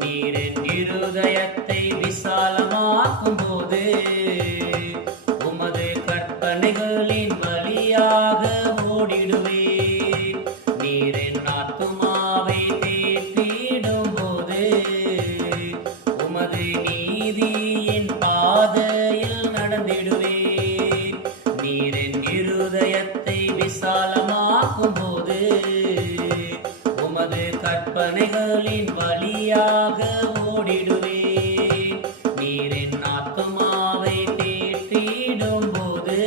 நீரின் இருதயத்தை விசாலமாக்கும் போது உமது கற்பனைகளின் வழியாக ஓடிடுவேன். நீரின் ஆத்துமாவை தேற்றிடும் போது உமது நீதியின் பாதையில் நடந்திடுவேன். நீரின் இருதயத்தை விசாலமாக்கும் போது உமது கற்பனைகளின் வழியாக ஓடிடுவேன். நீரின் ஆத்துமாவை தேற்றிடும் போது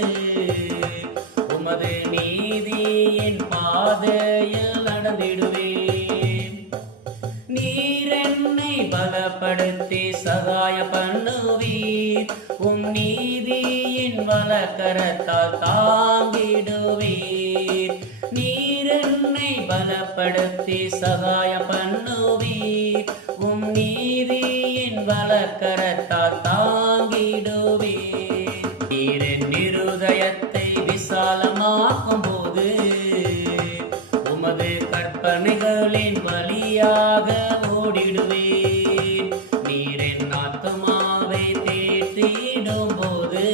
உமது நீதியின் பாதையில் நடந்திடுவேன். நீர் என்னை பலப்படுத்தி சகாய பண்ணுவீர். நீதியின் வலக்கரத்தால் தாங்கிடுவீர். நீர் என்னை பலப்படுத்தி சகாய பண்ணுவீர். நீதியின் வலக்கரத்தால் தாங்கிடுவீர். நீரின் இருதயத்தை விசாலமாக்கும் போது உமது கற்பனைகளின் வழியாக ஓடிடுவேன். நீரின் ஆத்துமாவை தேற்றிடும் போது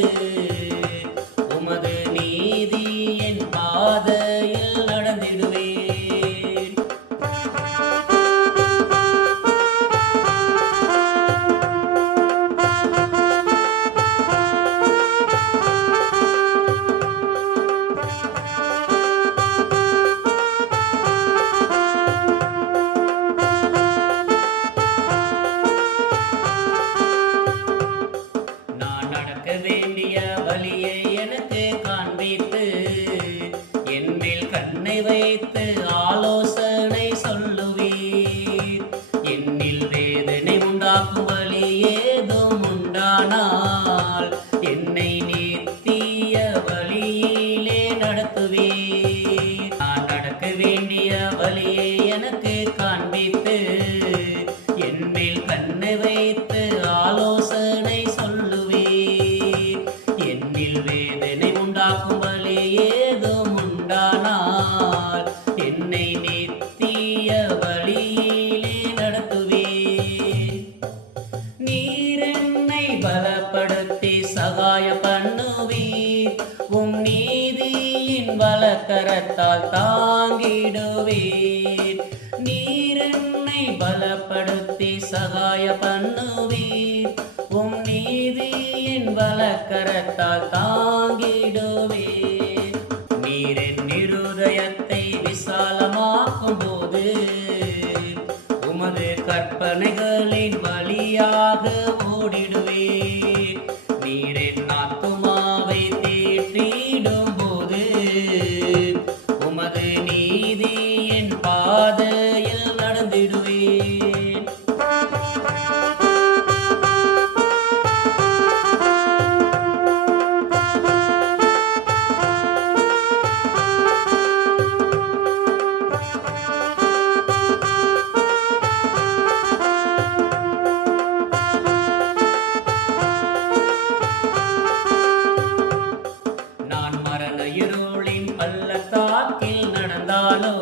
உமது நீதியின் பாதையில் நடந்திடுவேன். நான் நடக்க வேண்டிய வழியை எனக்கு காண்பித்து என்மேல் கண்ணை வைத்து ஆலோசனை சொல்லுவீர். என்னில் வேதனை உண்டாக்கும் வழி ஏதும் உண்டானால் என்னை நித்திய வழியிலே நடத்துவீர். நான் நடக்க வேண்டிய வழியை எனக்கு காண்பித்து என்மேல் கண்ணை வைத்து ஆலோசனை சொல்லுவீர். என்னில் வேதனை உண்டாக்கும் வழி ஏதும் உண்டானால் என்னை நித்திய வழியிலே நடத்துவீர். நீர் என்னை பலப்படுத்தி சகாய பண்ணுவீர். நீதியின் வலக்கரத்தால் தாங்கிடுவீர். நீர் என்னை பலப்படுத்தி சகாய பண்ணுவீர். நீதியின் வலக்கரத்தால் தாங்கிடுவீர். நீரின் இருதயத்தை விசாலமாக்கும் போது உமது கற்பனைகளின் வழியாக ஓடிடுவேன். நீரின் ஆத்துமாவை தேற்றிடும் போது உமது நீதியின் பாதையில் நடந்திடுவேன். நான் மரண இருளின் பள்ளத்தாக்கில் நடந்தாலோ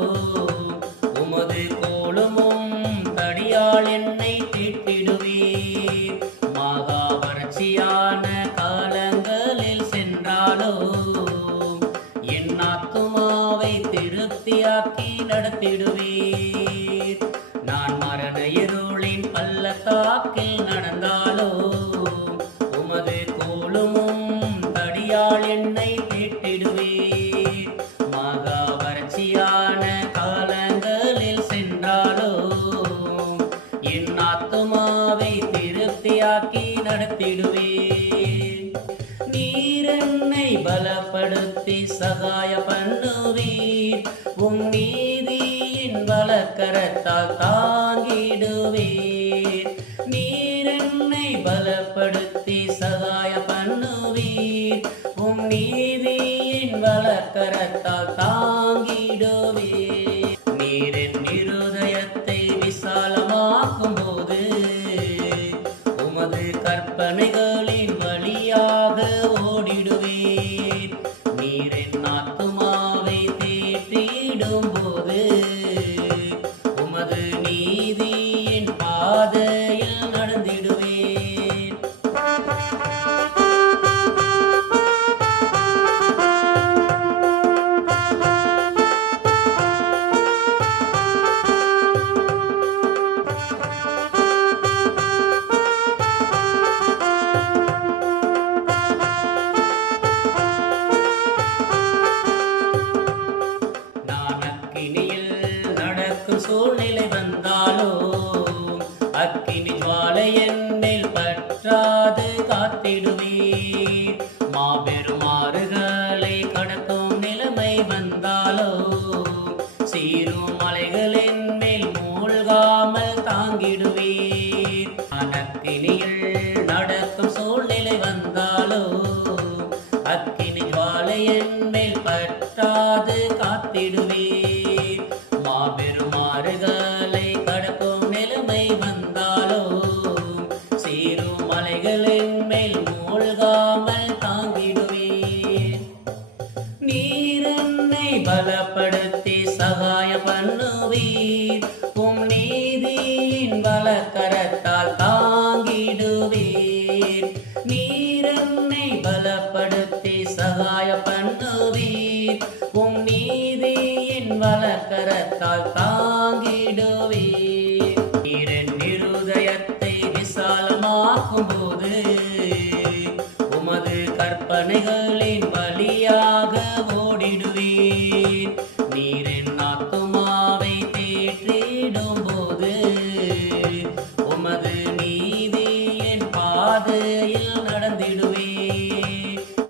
உமது கோலுமும் தடியால் என்னை தீட்டிடுவீர். மகா வறட்சியான காலங்களில் சென்றாலோ என் ஆத்துமாவை திருப்தியாக்கி நடத்திடுவீர். நான் மரண இருளின் பள்ளத்தாக்கில் நடந்தாலோ உமது கோலுமும் தடியால் என்னை தீட்டிடுவீர். மகா வறட்சியான காலங்களில் சென்றாலோ என் ஆத்துமாவை திருப்தியாக்கி நடத்திடுவீர். நீர் என்னை பலப்படுத்தி சகாய பண்ணுவீர். நீதியின் வலக்கரத்தால் தாங்கிடுவீர். நீர் என்னை பலப்படுத்தி சகாய பண்ணுவீர். உம் நீதியின் வலக்கரத்தால் தாங்கிடுவீர். நீர் என் இருதயத்தை விசாலமாக்கும் போது உமது கற்பனைகளின் வழியாக ஓடிடுவீர். நீர் என் ஆத்துமாவை தேற்றிடும் போது உமது நீதியின் பாதையில் நடந்திடுவீர். நான் அக்கினியில் நடக்கும் சூழ்நிலை வந்தாலோ அக்கினி ஜுவாலை என்னில் பற்றாது காத்திடுவீர். மாபெரும் ஆறுகளை கடக்கும் நிலைமை வந்தாலோ சீரும் மலைகளின் மேல் மூழ்காமல் தாங்கிடுவீர். நான் அக்கினியில் நடக்கும் சூழ்நிலை வந்தாலோ அக்கினி ஜுவாலை என்னில் பற்றாது காத்திடுவீர். மாபெரும் ஆறுகளை கடக்கும் நிலைமை வந்தாலோ சீரும் மலைகளின் மேல் மூழ்காமல் தாங்கிடுவீர். நீர் என்னை பலப்படுத்தி சகாய பண்ணுவீர். உம் நீதியின் வலக்கரத்தால் தாங்கிடுவீர். நீர் என்னை பலப்படுத்தி சகாய பண்ணுவீர். உம் நீதியின் வலக்கரத்தால் தாங்கிடுவீர். நீர் என் இருதயத்தை விசாலமாக்கும் போது உமது கற்பனைகளின் வழியாக ஓடிடுவீர். நீர் என் ஆத்துமாவை தேற்றிடும் போது உமது நீதியின் பாதையில் நடந்திடுவீர்.